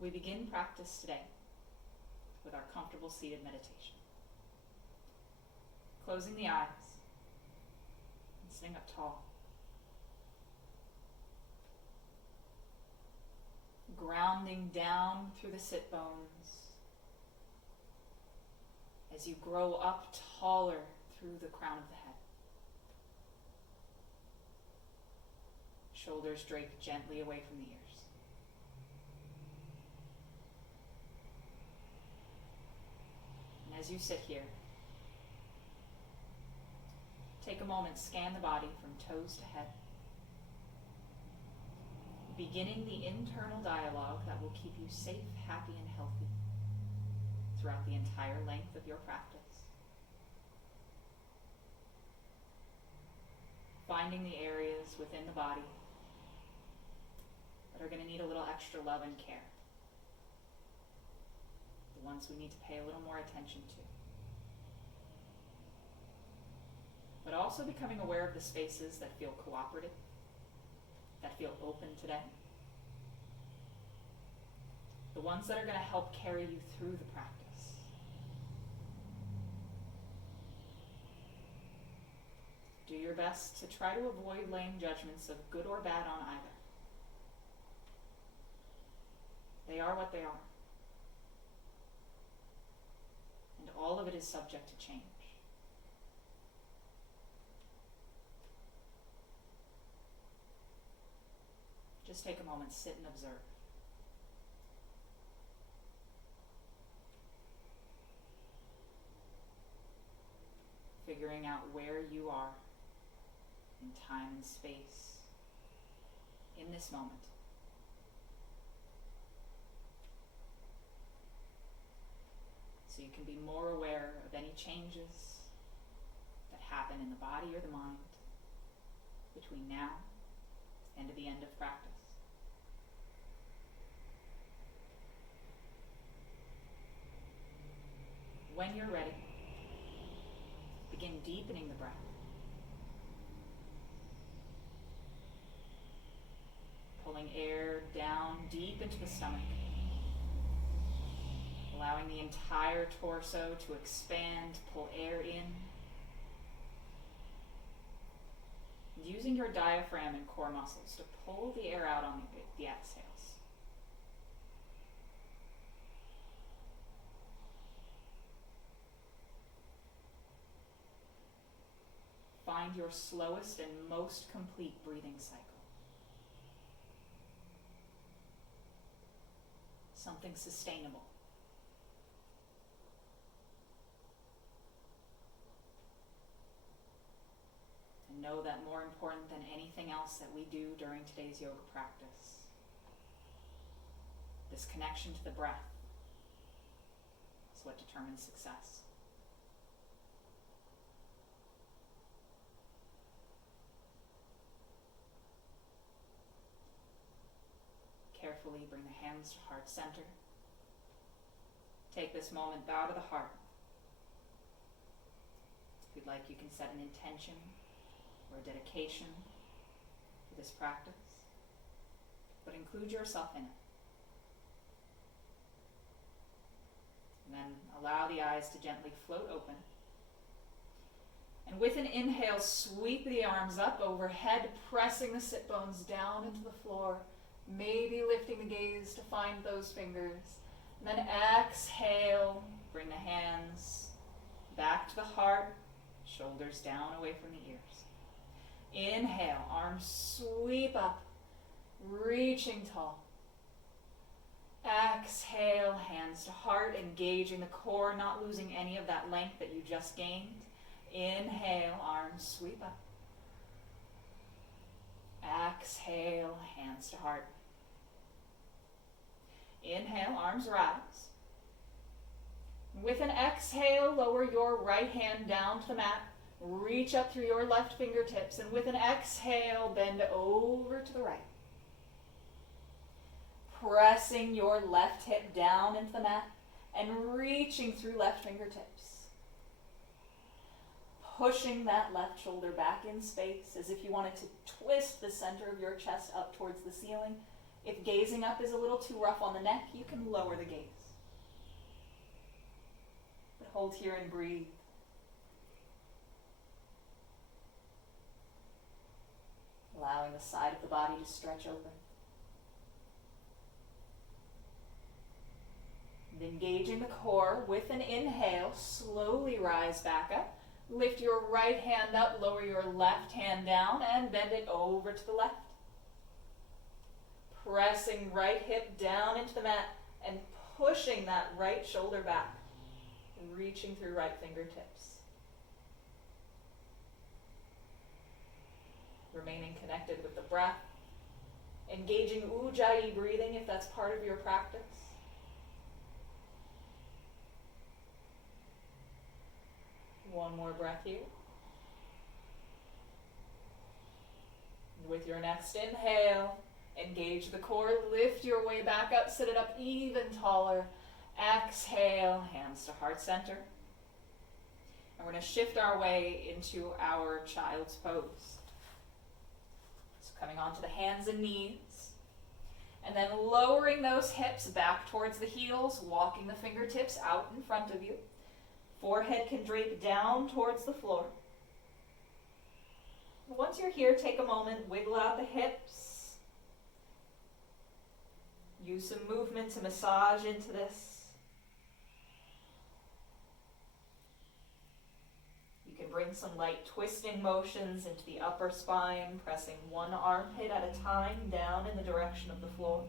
We begin practice today with our comfortable seated meditation. Closing the eyes and sitting up tall. Grounding down through the sit bones as you grow up taller through the crown of the head. Shoulders drape gently away from the ears. And as you sit here, take a moment, scan the body from toes to head, beginning the internal dialogue that will keep you safe, happy, and healthy throughout the entire length of your practice. Finding the areas within the body that are going to need a little extra love and care. The ones we need to pay a little more attention to. But also becoming aware of the spaces that feel cooperative, that feel open today. The ones that are going to help carry you through the practice. Do your best to try to avoid laying judgments of good or bad on either. They are what they are. And all of it is subject to change. Just take a moment, sit and observe. Figuring out where you are in time and space in this moment. So you can be more aware of any changes that happen in the body or the mind between now and the end of practice. When you're ready, begin deepening the breath. Pulling air down deep into the stomach. Allowing the entire torso to expand, pull air in. Using your diaphragm and core muscles to pull the air out on the exhales. Find your slowest and most complete breathing cycle. Something sustainable. And know that more important than anything else that we do during today's yoga practice, this connection to the breath is what determines success. Carefully bring the hands to heart center. Take this moment, bow to the heart. If you'd like, you can set an intention or a dedication for this practice, but include yourself in it. And then allow the eyes to gently float open. And with an inhale, sweep the arms up overhead, pressing the sit bones down into the floor. Maybe lifting the gaze to find those fingers. And then exhale, bring the hands back to the heart, shoulders down away from the ears. Inhale, arms sweep up, reaching tall. Exhale, hands to heart, engaging the core, not losing any of that length that you just gained. Inhale, arms sweep up. Exhale, hands to heart. Inhale, arms rise. With an exhale, lower your right hand down to the mat. Reach up through your left fingertips. And with an exhale, bend over to the right. Pressing your left hip down into the mat and reaching through left fingertips. Pushing that left shoulder back in space as if you wanted to twist the center of your chest up towards the ceiling. If gazing up is a little too rough on the neck, you can lower the gaze. But hold here and breathe. Allowing the side of the body to stretch open. And engaging the core with an inhale, slowly rise back up. Lift your right hand up, lower your left hand down, and bend it over to the left. Pressing right hip down into the mat and pushing that right shoulder back. Reaching through right fingertips. Remaining connected with the breath. Engaging Ujjayi breathing if that's part of your practice. One more breath here. With your next inhale, engage the core, lift your way back up, sit it up even taller. Exhale, hands to heart center. And we're going to shift our way into our child's pose. So coming onto the hands and knees. And then lowering those hips back towards the heels, walking the fingertips out in front of you. Forehead can drape down towards the floor. Once you're here, take a moment, wiggle out the hips. Use some movement to massage into this. You can bring some light twisting motions into the upper spine, pressing one armpit at a time down in the direction of the floor.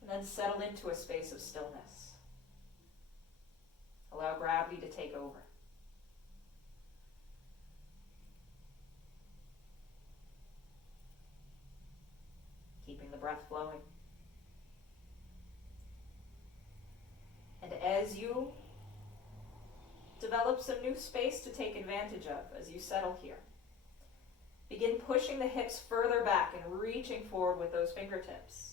And then settle into a space of stillness. Allow gravity to take over. Keeping the breath flowing. And as you develop some new space to take advantage of as you settle here, begin pushing the hips further back and reaching forward with those fingertips.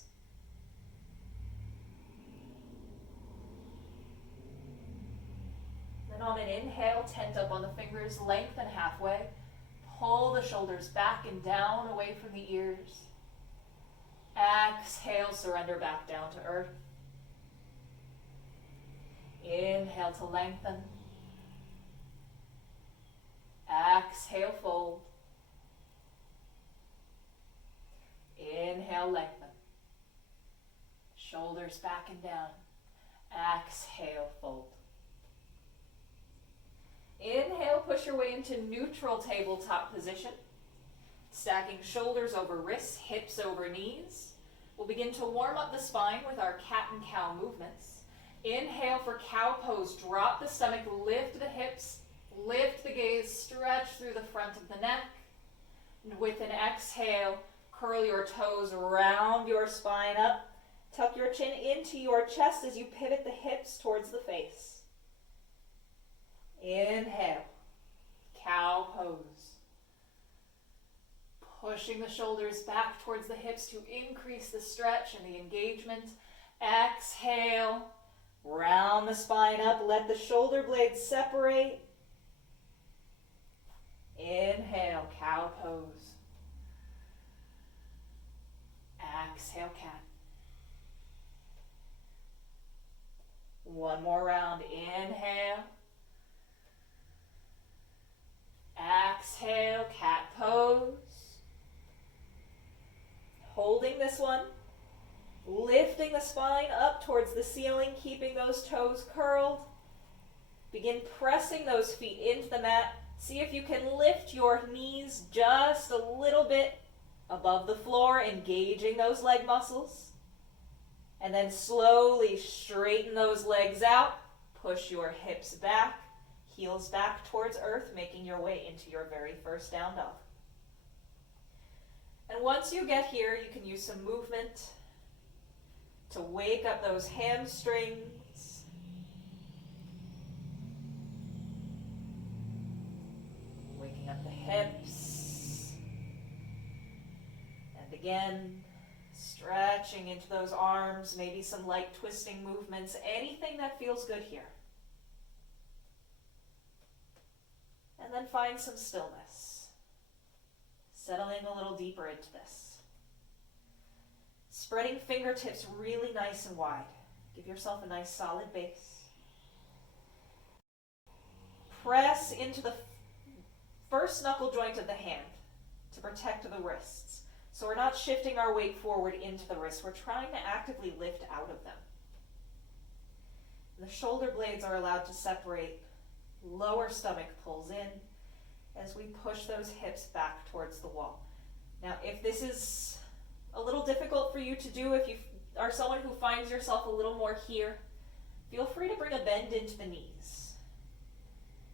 And on an inhale, tent up on the fingers, lengthen halfway. Pull the shoulders back and down away from the ears. Exhale, surrender back down to earth. Inhale to lengthen. Exhale, fold. Inhale, lengthen. Shoulders back and down. Exhale, fold. Inhale, push your way into neutral tabletop position. Stacking shoulders over wrists, hips over knees. We'll begin to warm up the spine with our cat and cow movements. Inhale for cow pose. Drop the stomach, lift the hips, lift the gaze, stretch through the front of the neck. And with an exhale, curl your toes around your spine up. Tuck your chin into your chest as you pivot the hips towards the face. Inhale, cow pose. Pushing the shoulders back towards the hips to increase the stretch and the engagement. Exhale, round the spine up, let the shoulder blades separate. Inhale, cow pose. Exhale, cat. One more round, inhale. Exhale, cat pose. Holding this one. Lifting the spine up towards the ceiling, keeping those toes curled. Begin pressing those feet into the mat. See if you can lift your knees just a little bit above the floor, engaging those leg muscles. And then slowly straighten those legs out. Push your hips back. Heels back towards earth, making your way into your very first down dog. And once you get here, you can use some movement to wake up those hamstrings. Waking up the hips. And again, stretching into those arms, maybe some light twisting movements, anything that feels good here. And then find some stillness. Settling a little deeper into this. Spreading fingertips really nice and wide. Give yourself a nice solid base. Press into the first knuckle joint of the hand to protect the wrists. So we're not shifting our weight forward into the wrists. We're trying to actively lift out of them. The shoulder blades are allowed to separate. Lower stomach pulls in as we push those hips back towards the wall. Now, if this is a little difficult for you to do, if you are someone who finds yourself a little more here, feel free to bring a bend into the knees.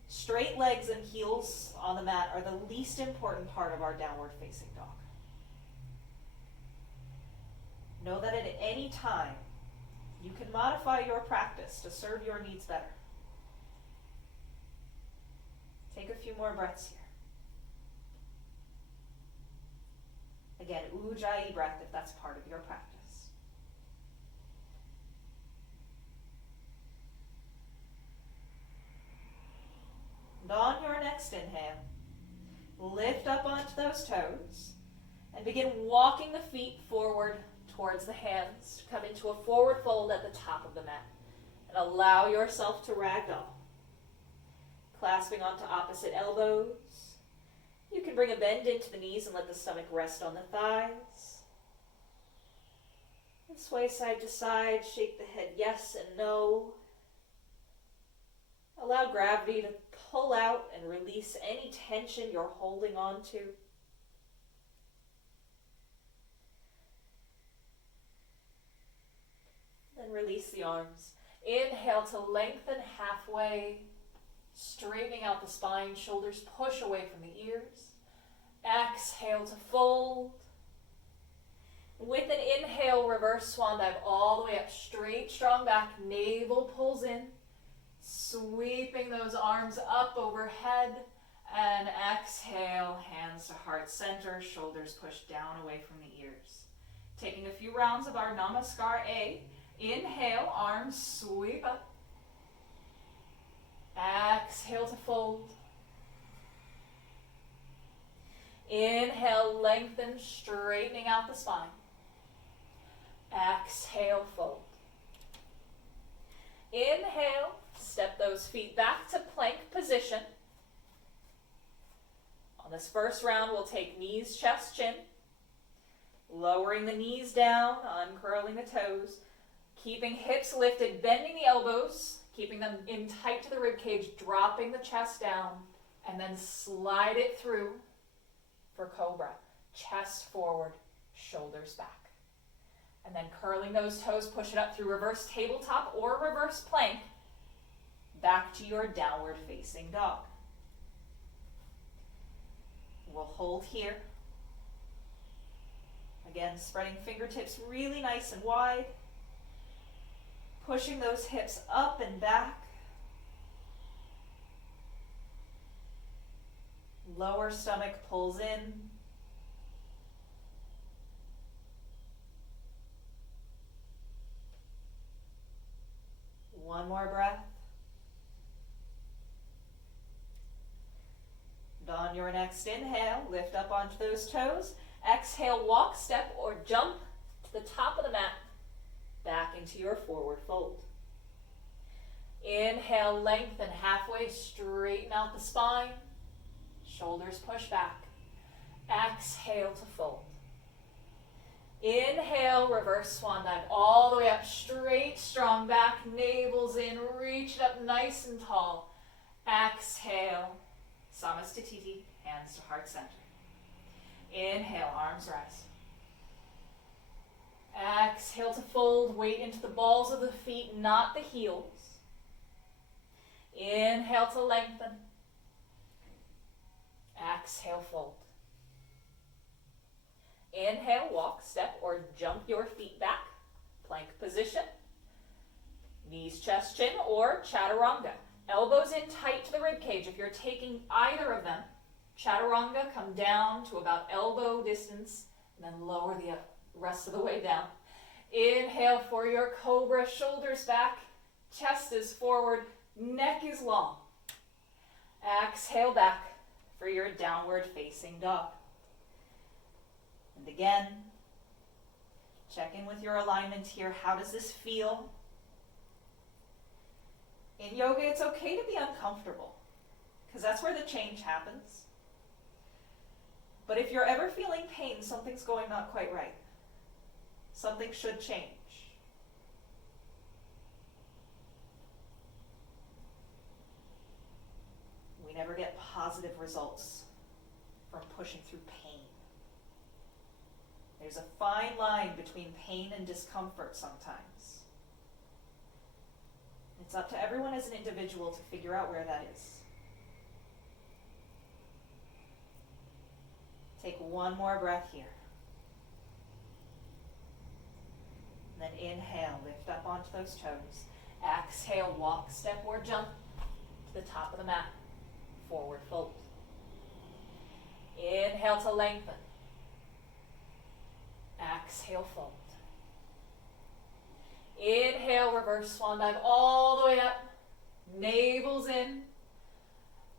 Straight legs and heels on the mat are the least important part of our downward facing dog. Know that at any time, you can modify your practice to serve your needs better. Take a few more breaths here. Again, Ujjayi breath if that's part of your practice. And on your next inhale, lift up onto those toes and begin walking the feet forward towards the hands. Come into a forward fold at the top of the mat and allow yourself to ragdoll. Clasping onto opposite elbows. You can bring a bend into the knees and let the stomach rest on the thighs. And sway side to side, shake the head yes and no. Allow gravity to pull out and release any tension you're holding on to. Then release the arms. Inhale to lengthen halfway, straightening out the spine, shoulders push away from the ears. Exhale to fold. With an inhale, reverse swan dive all the way up, straight, strong back, navel pulls in, sweeping those arms up overhead, and exhale, hands to heart center, shoulders push down away from the ears. Taking a few rounds of our Namaskar A. Inhale, arms sweep up. Exhale to fold. Inhale, lengthen, straightening out the spine. Exhale, fold. Inhale, step those feet back to plank position. On this first round, we'll take knees, chest, chin. Lowering the knees down, uncurling the toes. Keeping hips lifted, bending the elbows, keeping them in tight to the rib cage, dropping the chest down, and then slide it through for cobra. Chest forward, shoulders back. And then curling those toes, push it up through reverse tabletop or reverse plank, back to your downward facing dog. We'll hold here. Again, spreading fingertips really nice and wide. Pushing those hips up and back. Lower stomach pulls in. One more breath. And on your next inhale, lift up onto those toes. Exhale, walk, step, or jump to the top of the mat. Back into your forward fold. Inhale, lengthen halfway, straighten out the spine. Shoulders push back. Exhale to fold. Inhale, reverse swan dive all the way up, straight, strong back, navel's in, reach it up nice and tall. Exhale, Samasthiti, hands to heart center. Inhale, arms rise. Exhale to fold, weight into the balls of the feet, not the heels. Inhale to lengthen. Exhale, fold. Inhale, walk, step, or jump your feet back. Plank position. Knees, chest, chin, or chaturanga. Elbows in tight to the rib cage. If you're taking either of them, chaturanga, come down to about elbow distance, and then lower the rest of the way down. Inhale for your cobra, shoulders back, chest is forward, neck is long. Exhale back for your downward facing dog. And again, Check in with your alignment here. How does this feel? In yoga, it's okay to be uncomfortable, because that's where the change happens. But if you're ever feeling pain, something's going not quite right. Something should change. We never get positive results from pushing through pain. There's a fine line between pain and discomfort sometimes. It's up to everyone as an individual to figure out where that is. Take one more breath here. And then inhale, lift up onto those toes. Exhale, walk, step, or jump to the top of the mat. Forward fold. Inhale to lengthen. Exhale, fold. Inhale, reverse swan dive all the way up. Navel's in.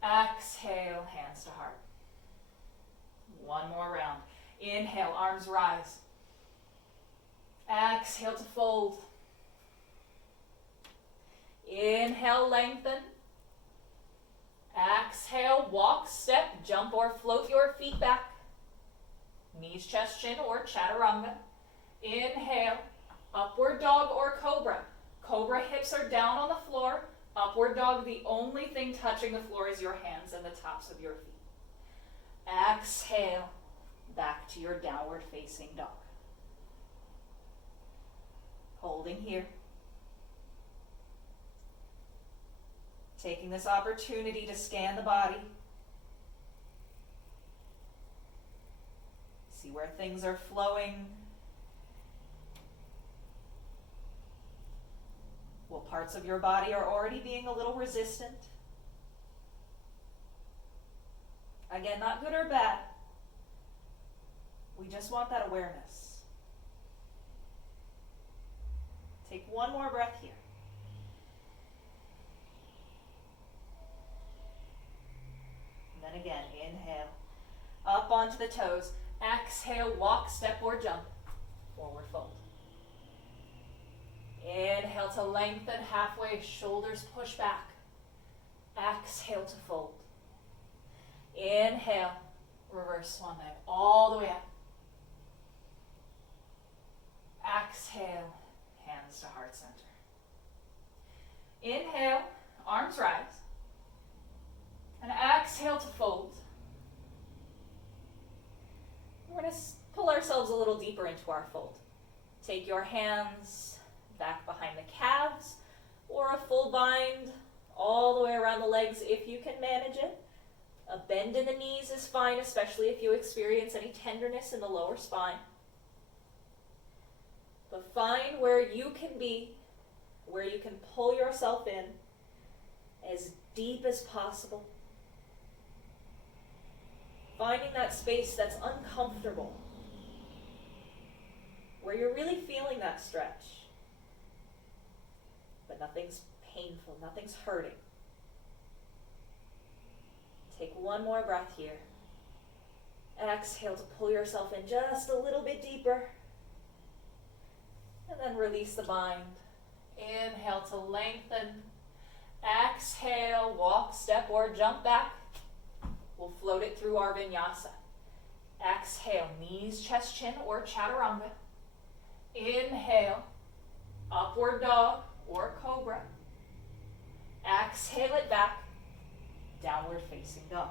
Exhale, hands to heart. One more round. Inhale, arms rise. Exhale to fold. Inhale, lengthen. Exhale, walk, step, jump, or float your feet back. Knees, chest, chin, or chaturanga. Inhale, upward dog or cobra. Cobra hips are down on the floor. Upward dog, the only thing touching the floor is your hands and the tops of your feet. Exhale, back to your downward facing dog. Holding here. Taking this opportunity to scan the body. See where things are flowing. What parts of your body are already being a little resistant. Again, not good or bad. We just want that awareness. Take one more breath here. And then again, inhale. Up onto the toes. Exhale, walk, step, or jump. Forward fold. Inhale to lengthen halfway, shoulders push back. Exhale to fold. Inhale, reverse swan dive all the way up. Exhale, hands to heart center. Inhale, arms rise. And exhale to fold. We're going to pull ourselves a little deeper into our fold. Take your hands back behind the calves, or a full bind all the way around the legs if you can manage it. A bend in the knees is fine, especially if you experience any tenderness in the lower spine. But find where you can be, where you can pull yourself in as deep as possible. Finding that space that's uncomfortable, where you're really feeling that stretch, but nothing's painful, nothing's hurting. Take one more breath here. Exhale to pull yourself in just a little bit deeper. And then release the bind. Inhale to lengthen. Exhale, walk, step, or jump back. We'll float it through our vinyasa. Exhale, knees, chest, chin, or chaturanga. Inhale, upward dog or cobra. Exhale it back, downward facing dog.